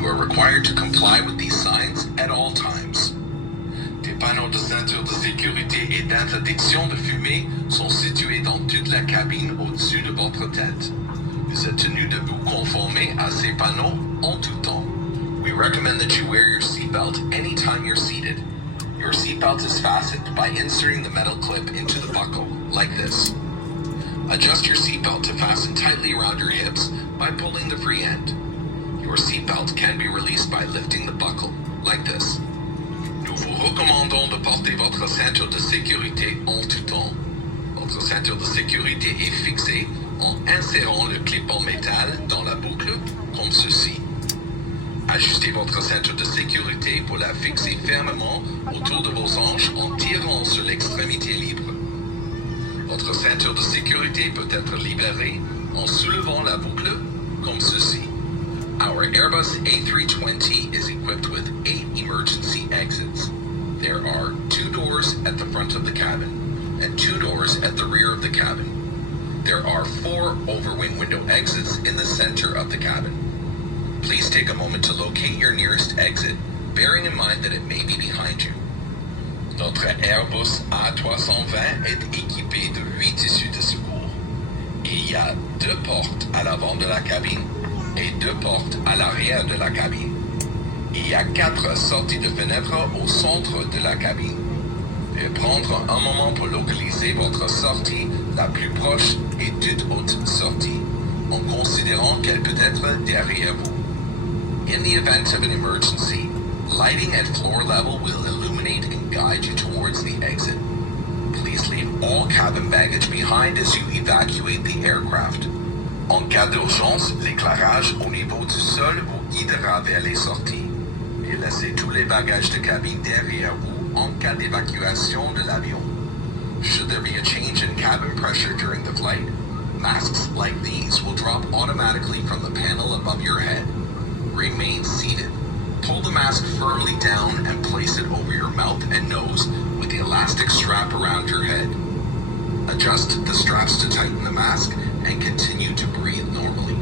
You are required to comply with these signs at all times. Des panneaux de ceinture de sécurité et d'interdiction de fumée sont situés dans toute la cabine au-dessus de votre tête. Vous êtes tenu de vous conformer à ces panneaux en tout temps. We recommend that you wear your seatbelt anytime you're seated. Your seatbelt is fastened by inserting the metal clip into the buckle, like this. Adjust your seatbelt to fasten tightly around your hips by pulling the free end. Your seatbelt can be released by lifting the buckle, like this. Nous vous recommandons de porter votre ceinture de sécurité en tout temps. Votre ceinture de sécurité est fixée en insérant le clip en métal dans la boucle, comme ceci. Ajustez votre ceinture de sécurité pour la fixer fermement autour de vos hanches en tirant sur l'extrémité libre. Votre ceinture de sécurité peut être libérée en soulevant la boucle, comme ceci. Our Airbus A320 is equipped with 8 emergency exits. There are 2 doors at the front of the cabin and 2 doors at the rear of the cabin. There are 4 overwing window exits in the center of the cabin. Please take a moment to locate your nearest exit, bearing in mind that it may be behind you. Notre Airbus A320 est équipé de 8 issues de secours. Il y a 2 portes à l'avant de la cabine et 2 portes à l'arrière de la cabine. Il y a 4 sorties de fenêtres au centre de la cabine. Et prendre un moment pour localiser votre sortie la plus proche et toute autre sortie, en considérant qu'elle peut être derrière vous. In the event of an emergency, lighting at floor level will illuminate and guide you towards the exit. Please leave all cabin baggage behind as you evacuate the aircraft. En cas d'urgence, l'éclairage au niveau du sol vous guidera vers les sorties. Et laissez tous les bagages de cabine derrière vous en cas d'évacuation de l'avion. Should there be a change in cabin pressure during the flight, masks like these will drop automatically from the panel above your head. Remain seated. Pull the mask firmly down and place it over your mouth and nose with the elastic strap around your head. Adjust the straps to tighten the mask and continue to breathe normally.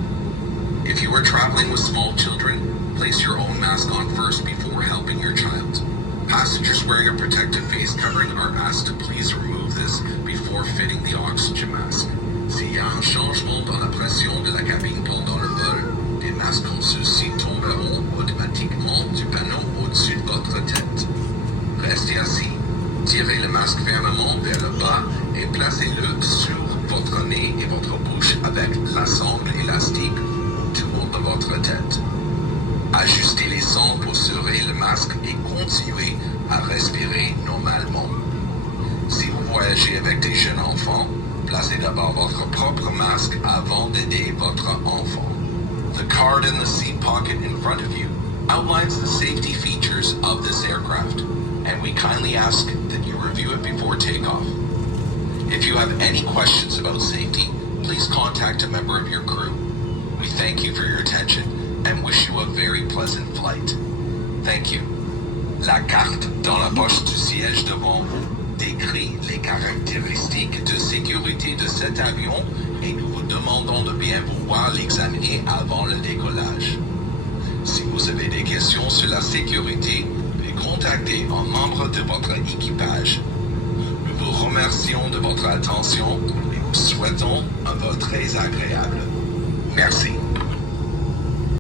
If you are traveling with small children, place your own mask on first before helping your child. Passengers wearing a protective face covering are asked to please remove this before fitting the oxygen mask. S'il y a un changement dans la pression de la cabine pendant le vol, des masques comme ceux-ci tomberont automatiquement du panneau au-dessus de votre tête. Restez assis, tirez le masque fermement vers le bas et placez-le sur votre nez et votre bouche avec la sangle élastique autour de votre tête. Ajustez les sangles pour serrer le masque et continuez à respirer normalement. Si vous voyagez avec des jeunes enfants, placez d'abord votre propre masque avant d'aider votre enfant. The card in the seat pocket in front of you outlines the safety features of this aircraft, and we kindly ask that you review it before takeoff. If you have any questions about safety, please contact a member of your crew. We thank you for your attention and wish you a very pleasant flight. Thank you. La carte dans la poche du siège devant vous décrit les caractéristiques de sécurité de cet avion et nous vous demandons de bien vouloir l'examiner avant le décollage. Si vous avez des questions sur la sécurité, veuillez contacter un membre de votre équipage. Nous vous remercions de votre attention et vous souhaitons un vol très agréable. Merci.